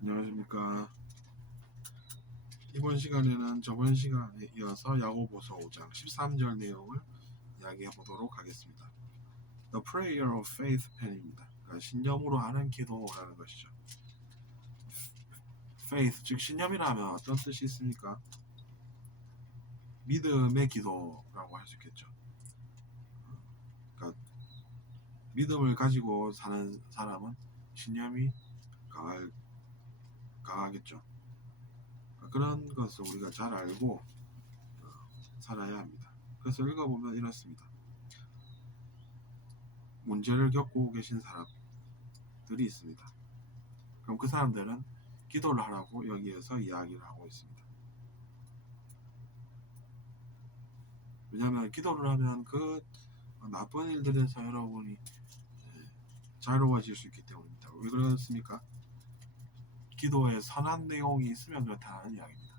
안녕하십니까. 이번 시간에는 저번 시간에 이어서 야고보서 5장 13절 내용을 이야기해 보도록 하겠습니다. The Prayer of Faith 편입니다. 그러니까 신념으로 하는 기도라는 것이죠. Faith, 즉 신념이라면 어떤 뜻이 있습니까? 믿음의 기도라고 할 수 있겠죠. 그러니까 믿음을 가지고 사는 사람은 신념이 강할 강하겠죠. 그런 것을 우리가 잘 알고 어, 살아야 합니다. 그래서 읽어보면 이렇습니다. 문제를 겪고 계신 사람들이 있습니다. 그럼 그 사람들은 기도를 하라고 여기에서 이야기를 하고 있습니다. 왜냐하면 기도를 하면 그 나쁜 일들에서 여러분이 예, 자유로워질 수 있기 때문입니다. 왜 그렇습니까? 기도에 선한 내용이 있으면 그렇다는 이야기입니다.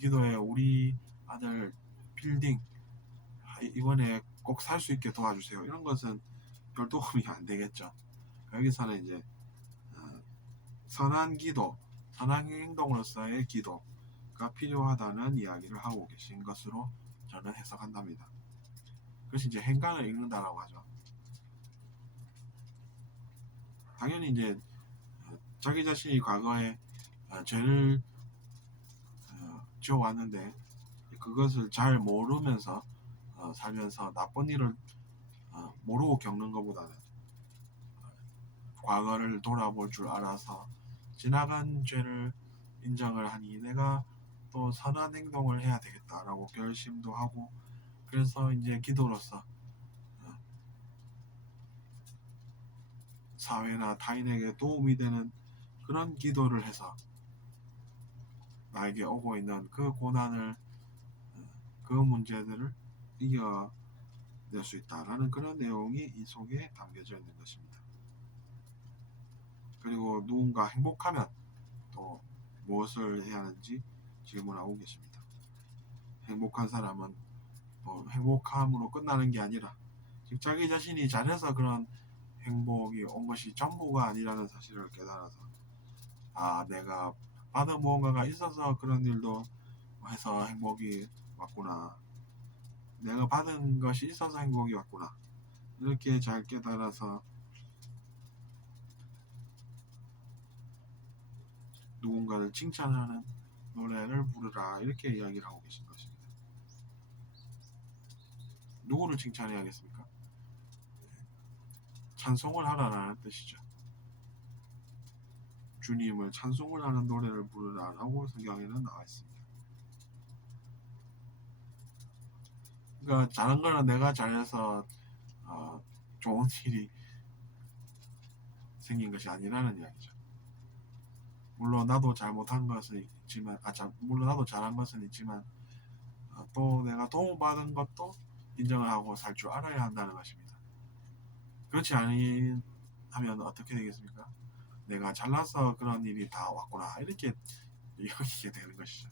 기도에 우리 아들 빌딩 아, 이번에 꼭 살 수 있게 도와주세요. 이런 것은 별 도움이 안 되겠죠. 여기서는 이제 어, 선한 기도, 선한 행동으로서의 기도가 필요하다는 이야기를 하고 계신 것으로 저는 해석한답니다. 그것이 이제 행간을 읽는다라고 하죠. 당연히 이제 자기 자신이 과거에 어, 죄를 어, 지어왔는데 그것을 잘 모르면서 어, 살면서 나쁜 일을 어, 모르고 겪는 것보다는 어, 과거를 돌아볼 줄 알아서 지나간 죄를 인정을 하니 내가 또 선한 행동을 해야 되겠다라고 결심도 하고 그래서 이제 기도로서 어, 사회나 타인에게 도움이 되는 그런 기도를 해서 나에게 오고 있는 그 고난을 어, 그 문제들을 이겨낼 수 있다라는 그런 내용이 이 속에 담겨져 있는 것입니다. 그리고 누군가 행복하면 또 무엇을 해야 하는지 질문하고 계십니다. 행복한 사람은 뭐 행복함으로 끝나는 게 아니라 즉 자기 자신이 잘해서 그런 행복이 온 것이 전부가 아니라는 사실을 깨달아서 아 내가 받은 무언가가 있어서 그런 일도 해서 행복이 왔구나 내가 받은 것이 있어서 행복이 왔구나 이렇게 잘 깨달아서 누군가를 칭찬하는 노래를 부르라 이렇게 이야기를 하고 계신 것입니다. 누구를 칭찬해야겠습니까? 찬송을 하라라는 뜻이죠. 주님을 찬송을 하는 노래를 부르라라고 성경에는 나와 있습니다. 그러니까 잘한 거는 내가 잘해서 어, 좋은 일이 생긴 것이 아니라는 이야기죠. 물론 나도 잘못한 것은 있지만, 아, 자, 물론 나도 잘한 것은 있지만 어, 또 내가 도움받은 것도 인정을 하고 살 줄 알아야 한다는 것입니다. 그렇지 않으면 어떻게 되겠습니까? 내가 잘나서 그런 일이 다 왔구나 이렇게 여기게 되는 것이죠.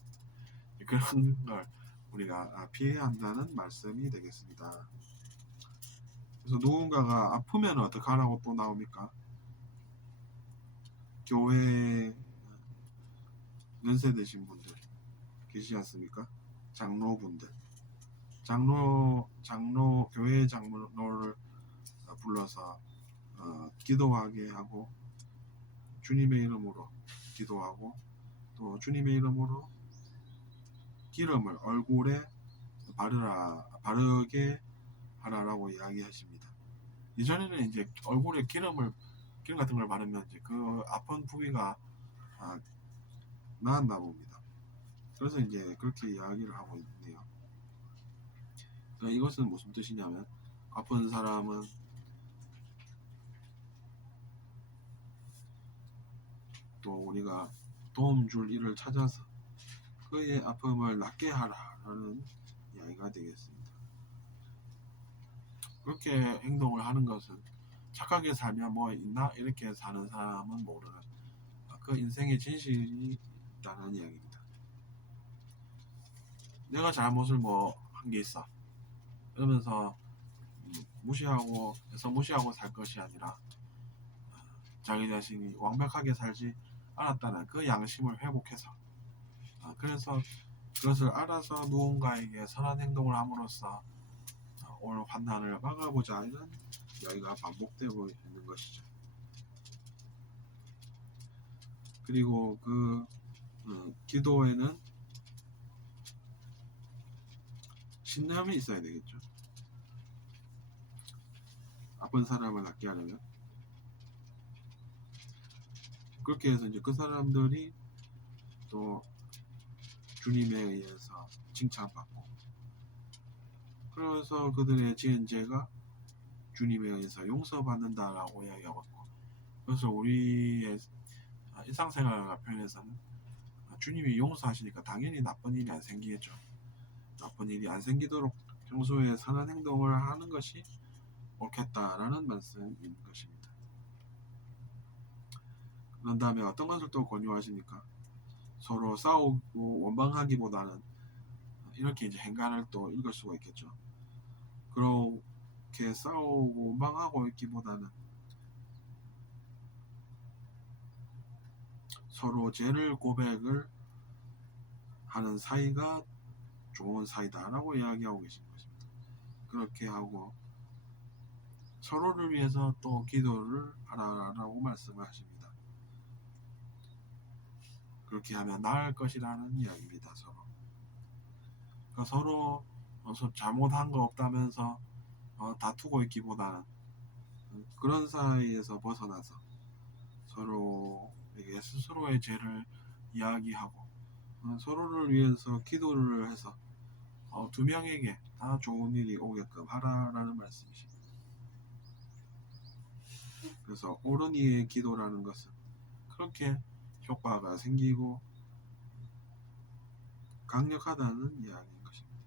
그런 걸 우리가 피해야 한다는 말씀이 되겠습니다. 그래서 누군가가 아프면 어떻게 하라고 또 나옵니까? 교회 연세 되신 분들 계시지 않습니까? 장로분들 장로 장로 교회 장로를 불러서 어, 기도하게 하고 주님의 이름으로 기도하고 또 주님의 이름으로 기름을 얼굴에 바르라 바르게 하라라고 이야기하십니다. 이전에는 이제 얼굴에 기름을 기름 같은 걸 바르면 이제 그 아픈 부위가 아, 나았나 봅니다. 그래서 이제 그렇게 이야기를 하고 있네요. 그러니까 이것은 무슨 뜻이냐면 아픈 사람은 또 우리가 도움 줄 일을 찾아서 그의 아픔을 낫게 하라라는 이야기가 되겠습니다. 그렇게 행동을 하는 것은 착하게 살면 뭐 있나 이렇게 사는 사람은 모르는 그 인생의 진실이 있다는 이야기입니다. 내가 잘못을 뭐 한 게 있어 이러면서 음, 무시하고 해서 무시하고 살 것이 아니라 자기 자신이 완벽하게 살지 알았다는 그 양심을 회복해서 어, 그래서 그것을 알아서 누군가에게 선한 행동을 함으로써 어, 오늘 환난을 막아보자 이런 이야기가 반복되고 있는 것이죠. 그리고 그 어, 기도에는 신념이 있어야 되겠죠. 아픈 사람을 낫게 하려면 그렇게 해서 이제 그 사람들이 또 주님에 의해서 칭찬받고 그래서 그들의 죄가 주님에 의해서 용서받는다라고 이야기하고 그래서 우리의 일상생활 편에서는 주님이 용서하시니까 당연히 나쁜 일이 안 생기겠죠. 나쁜 일이 안 생기도록 평소에 선한 행동을 하는 것이 옳겠다라는 말씀인 것입니다. 그런 다음에 어떤 것을 또 권유하시니까 서로 싸우고 원망하기보다는 이렇게 이제 행간을 또 읽을 수가 있겠죠. 그렇게 싸우고 원망하고 있기보다는 서로 죄를 고백을 하는 사이가 좋은 사이다라고 이야기하고 계신 것입니다. 그렇게 하고 서로를 위해서 또 기도를 하라라고 말씀을 하십니다. 그렇게 하면 나을 것이라는 이야기입니다. 서로. 그러니까 서로 어, 서- 잘못한 거 없다면서 어, 다투고 있기보다는 그런 사이에서 벗어나서 서로에게 스스로의 죄를 이야기하고 어, 서로를 위해서 기도를 해서 어, 두 명에게 다 좋은 일이 오게끔 하라라는 말씀이십니다. 그래서 옳은 이의 기도라는 것은 그렇게 효과가 생기고 강력하다는 이야기인 것입니다.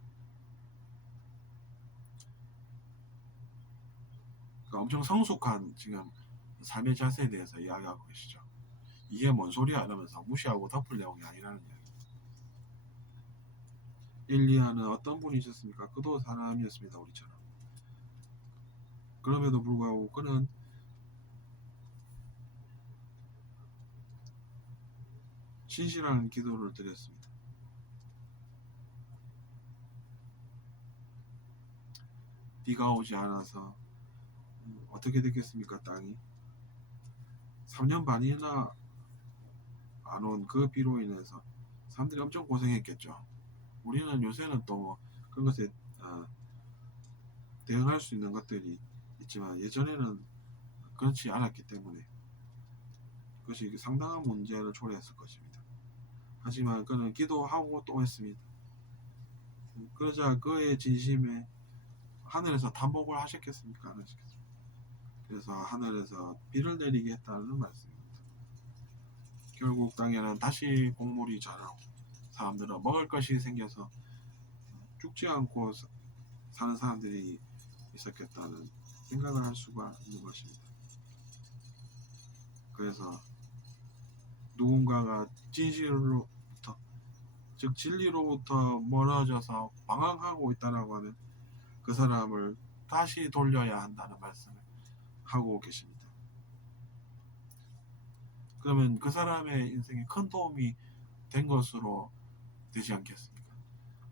그러니까 엄청 성숙한 지금 삶의 자세에 대해서 이야기하고 계시죠. 이게 뭔 소리야 이러면서 무시하고 덮을 내용이 아니라는 이야기. 엘리야는 어떤 분이셨습니까? 그도 사람이었습니다. 우리처럼. 그럼에도 불구하고 그는 신실한 기도를 드렸습니다. 비가 오지 않아서 음, 어떻게 됐겠습니까 땅이? 3년 반이나 안 온 그 비로 인해서 사람들이 엄청 고생했겠죠. 우리는 요새는 또 뭐 그런 것에 어, 대응할 수 있는 것들이 있지만 예전에는 그렇지 않았기 때문에 그것이 상당한 문제를 초래했을 것입니다 하지만 그는 기도하고 또 했습니다 그러자 그의 진심에 하늘에서 담복을 하셨겠습니까? 안 하셨겠습니까? 그래서 하늘에서 비를 내리게 했다는 말씀입니다. 결국 땅에는 다시 곡물이 자라고 사람들은 먹을 것이 생겨서 죽지 않고 사- 사는 사람들이 있었겠다는 생각을 할 수가 있는 것입니다. 그래서 누군가가 진실로부터 즉 진리로부터 멀어져서 방황하고 있다라고 하면 그 사람을 다시 돌려야 한다는 말씀을 하고 계십니다. 그러면 그 사람의 인생에 큰 도움이 된 것으로 되지 않겠습니까?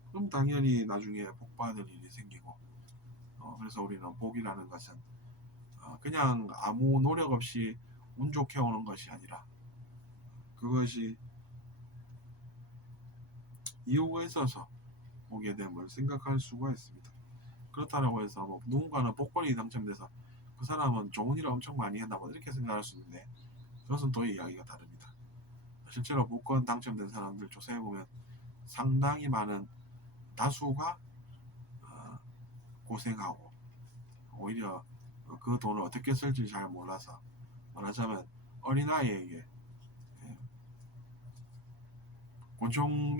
그럼 당연히 나중에 복 받을 일이 생기고, 어, 그래서 우리는 복이라는 것은 어, 그냥 아무 노력 없이 운 좋게 오는 것이 아니라 그것이 이유가 있어서 오게 됨을 생각할 수가 있습니다. 그렇다라고 해서 뭐 누군가는 복권이 당첨돼서 그 사람은 좋은 일을 엄청 많이 했나 보다 이렇게 생각할 수 있는데 그것은 또 이야기가 다릅니다. 실제로 복권 당첨된 사람들 조사해 보면 상당히 많은 다수가 어, 고생하고 오히려 그 돈을 어떻게 쓸지 잘 몰라서 말하자면 어린아이에게 예, 곤충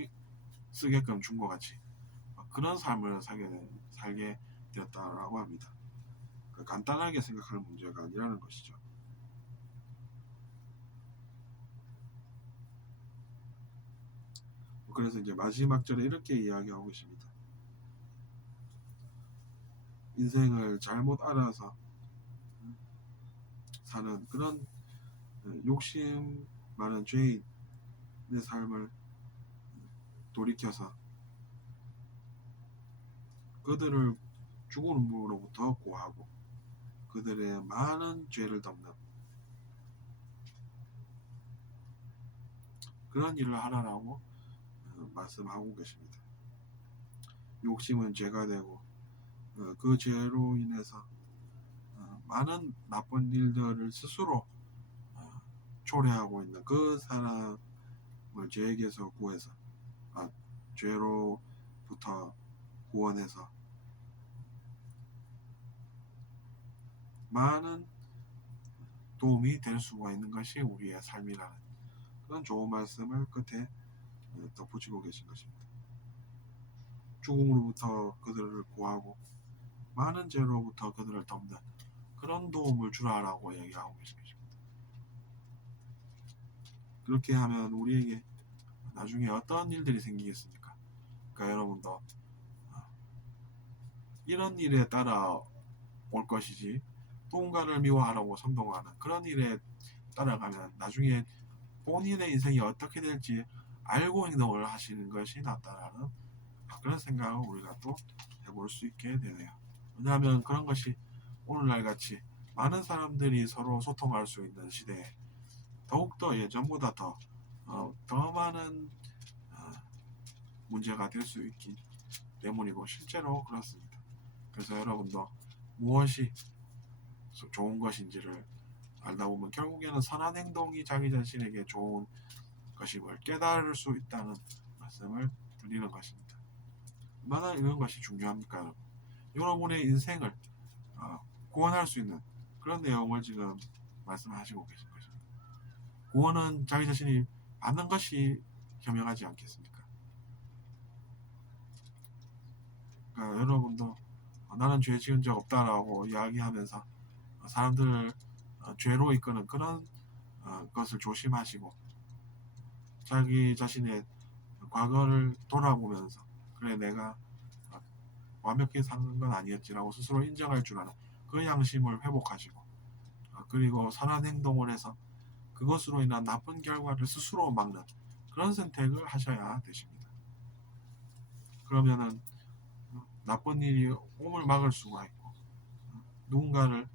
쓰게끔 준 것 같이 그런 삶을 살게, 된- 살게 되었다라고 합니다. 그 간단하게 생각하는 문제가 아니라는 것이죠. 그래서 이제 마지막 절에 이렇게 이야기하고 계십니다. 인생을 잘못 알아서 사는 그런 욕심 많은 죄인의 삶을 돌이켜서 그들을 죽음으로부터 구하고 그들의 많은 죄를 덮는 그런 일을 하라라고 어, 말씀하고 계십니다. 욕심은 죄가 되고 어, 그 죄로 인해서 어, 많은 나쁜 일들을 스스로 어, 초래하고 있는 그 사람을 죄에게서 구해서 아, 죄로부터 구원해서 많은 도움이 될 수가 있는 것이 우리의 삶이라는 그런 좋은 말씀을 끝에 어, 덧붙이고 계신 것입니다. 죽음으로부터 그들을 구하고 많은 죄로부터 그들을 덮는 그런 도움을 주라라고 얘기하고 계신 것입니다. 그렇게 하면 우리에게 나중에 어떤 일들이 생기겠습니까? 그러니까 여러분도 어, 이런 일에 따라 올 것이지 누군가를 미워하라고 선동하는 그런 일에 따라가면 나중에 본인의 인생이 어떻게 될지 알고 행동을 하시는 것이 낫다라는 그런 생각을 우리가 또 해볼 수 있게 되네요. 왜냐하면 그런 것이 오늘날 같이 많은 사람들이 서로 소통할 수 있는 시대에 더욱더 예전보다 더, 어, 더 많은 어, 문제가 될 수 있기 때문이고 실제로 그렇습니다. 그래서 여러분도 무엇이 좋은 것인지를 알다 보면 결국에는 선한 행동이 자기 자신에게 좋은 것임을 깨달을 수 있다는 말씀을 드리는 것입니다. 얼마나 이런 것이 중요합니까, 여러분? 여러분의 인생을 어, 구원할 수 있는 그런 내용을 지금 말씀하시고 계신 것입니다. 구원은 자기 자신이 받는 것이 현명하지 않겠습니까? 그러니까 여러분도 어, 나는 죄 지은 적 없다라고 이야기하면서 어, 사람들을 어, 죄로 이끄는 그런 어, 것을 조심하시고 자기 자신의 과거를 돌아보면서 그래 내가 어, 완벽히 사는 건 아니었지라고 스스로 인정할 줄 아는 그 양심을 회복하시고 어, 그리고 선한 행동을 해서 그것으로 인한 나쁜 결과를 스스로 막는 그런 선택을 하셔야 되십니다. 그러면은 어, 나쁜 일이 옴을 막을 수가 있고 어, 누군가를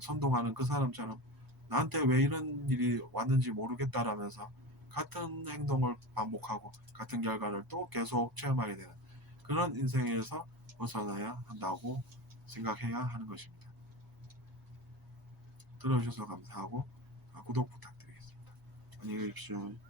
선동하는 그 사람처럼 나한테 왜 이런 일이 왔는지 모르겠다라면서 같은 행동을 반복하고 같은 결과를 또 계속 체험하게 되는 그런 인생에서 벗어나야 한다고 생각해야 하는 것입니다. 들어주셔서 감사하고 구독 부탁 드리겠